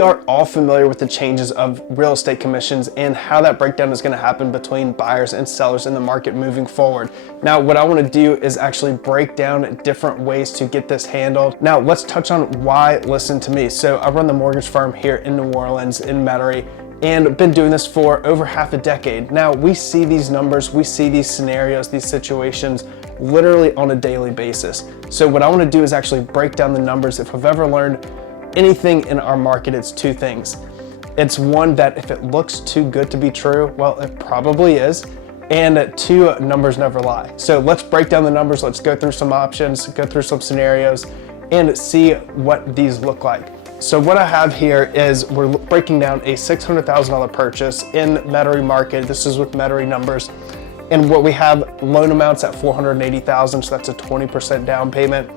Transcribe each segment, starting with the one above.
we are all familiar with the changes of real estate commissions and how that breakdown is going to happen between buyers and sellers in the market moving forward. Now, what I want to do is actually break down different ways to get this handled. Now, let's touch on why listen to me. So I run the mortgage firm here in New Orleans, in Metairie, and been doing this for over half a decade. Now, we see these numbers, we see these scenarios, these situations literally on a daily basis. So what I want to do is actually break down the numbers. If I've ever learned anything in our market, it's two things. It's one, that if it looks too good to be true, well, it probably is. And two, numbers never lie. So let's break down the numbers. Let's go through some options, go through some scenarios, and see what these look like. So what I have here is we're breaking down a $600,000 purchase in Metairie market. This is with Metairie numbers. And what we have, loan amounts at $480,000, so that's a 20% down payment.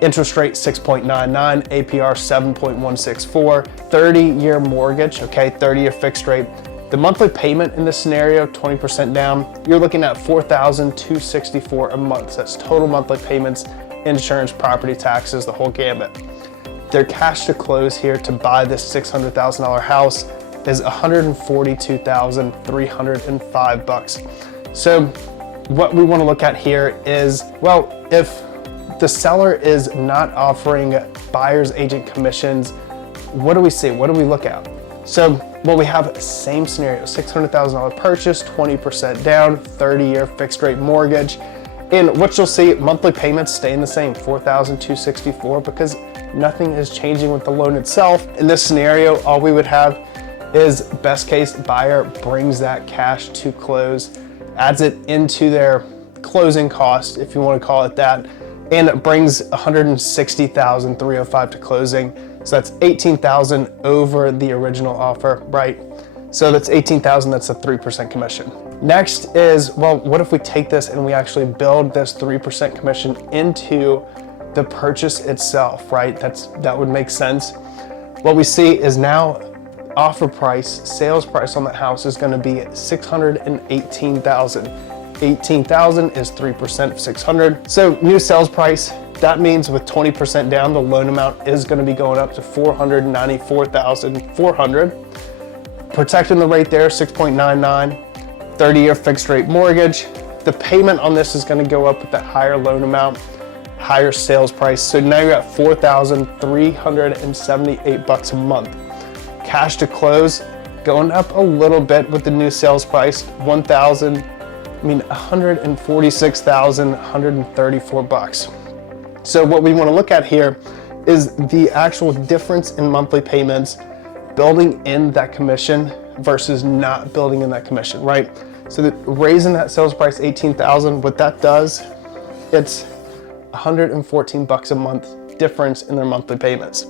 Interest rate 6.99, APR 7.164, 30-year mortgage, okay, 30-year fixed rate. The monthly payment in this scenario, 20% down, you're looking at $4,264 a month. So that's total monthly payments, insurance, property taxes, the whole gambit. Their cash to close here to buy this $600,000 house is $142,305. So what we want to look at here is, well, if the seller is not offering buyer's agent commissions, what do we see? What do we look at? So, well, we have same scenario, $600,000 purchase, 20% down, 30-year fixed rate mortgage. And what you'll see, monthly payments staying the same, $4,264, because nothing is changing with the loan itself. In this scenario, all we would have is best case, buyer brings that cash to close, adds it into their closing cost, if you want to call it that, and it brings $160,305 to closing. So that's $18,000 over the original offer, right? So that's $18,000, that's a 3% commission. Next is, well, what if we take this and we actually build this 3% commission into the purchase itself, right? That would make sense. What we see is now offer price, sales price on the house is gonna be $618,000. 18,000 is 3% of 600. So new sales price, that means with 20% down, the loan amount is gonna be going up to $494,400. Protecting the rate there, 6.99, 30-year fixed rate mortgage. The payment on this is gonna go up with that higher loan amount, higher sales price. So now you're at $4,378 a month. Cash to close, going up a little bit with the new sales price, $146,134. So what we want to look at here is the actual difference in monthly payments, building in that commission versus not building in that commission, right? So raising that sales price $18,000, what that does, it's $114 a month difference in their monthly payments.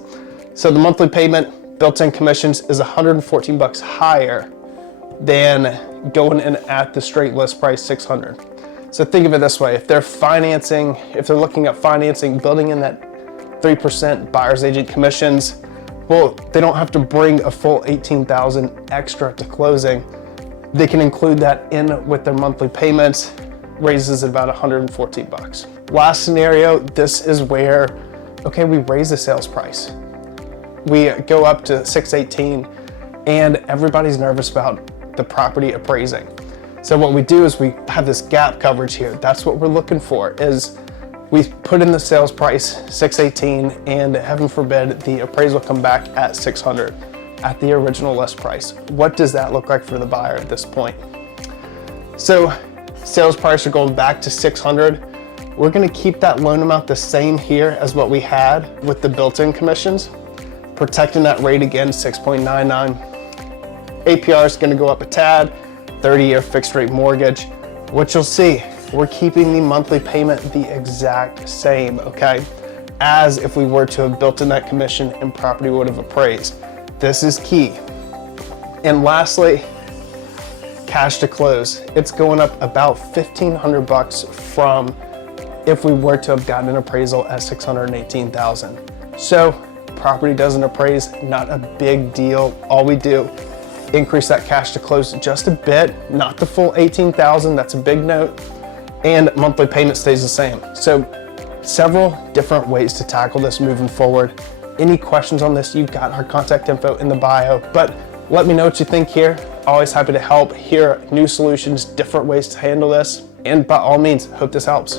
So the monthly payment, built-in commissions, is $114 higher than going in at the straight list price $600. So think of it this way, if they're looking at financing, building in that 3% buyer's agent commissions, well, they don't have to bring a full $18,000 extra to closing. They can include that in with their monthly payments, raises about $114. Last scenario, this is where, okay, we raise the sales price. We go up to $618 and everybody's nervous about the property appraising. So what we do is we have this gap coverage here. That's what we're looking for, is we put in the sales price $618 and heaven forbid the appraisal come back at $600 at the original list price. What does that look like for the buyer at this point? So sales price are going back to $600. We're gonna keep that loan amount the same here as what we had with the built-in commissions, protecting that rate again, 6.99. APR is gonna go up a tad, 30-year fixed rate mortgage. What you'll see, we're keeping the monthly payment the exact same, okay? As if we were to have built in that commission and property would have appraised. This is key. And lastly, cash to close. It's going up about $1,500 from if we were to have gotten an appraisal at $618,000. So property doesn't appraise, not a big deal. All we do, increase that cash to close just a bit, not the full $18,000, that's a big note, and monthly payment stays the same. So several different ways to tackle this moving forward. any questions on this, you've got our contact info in the bio. But let me know what you think here. Always happy to help, hear new solutions, different ways to handle this. And by all means, hope this helps.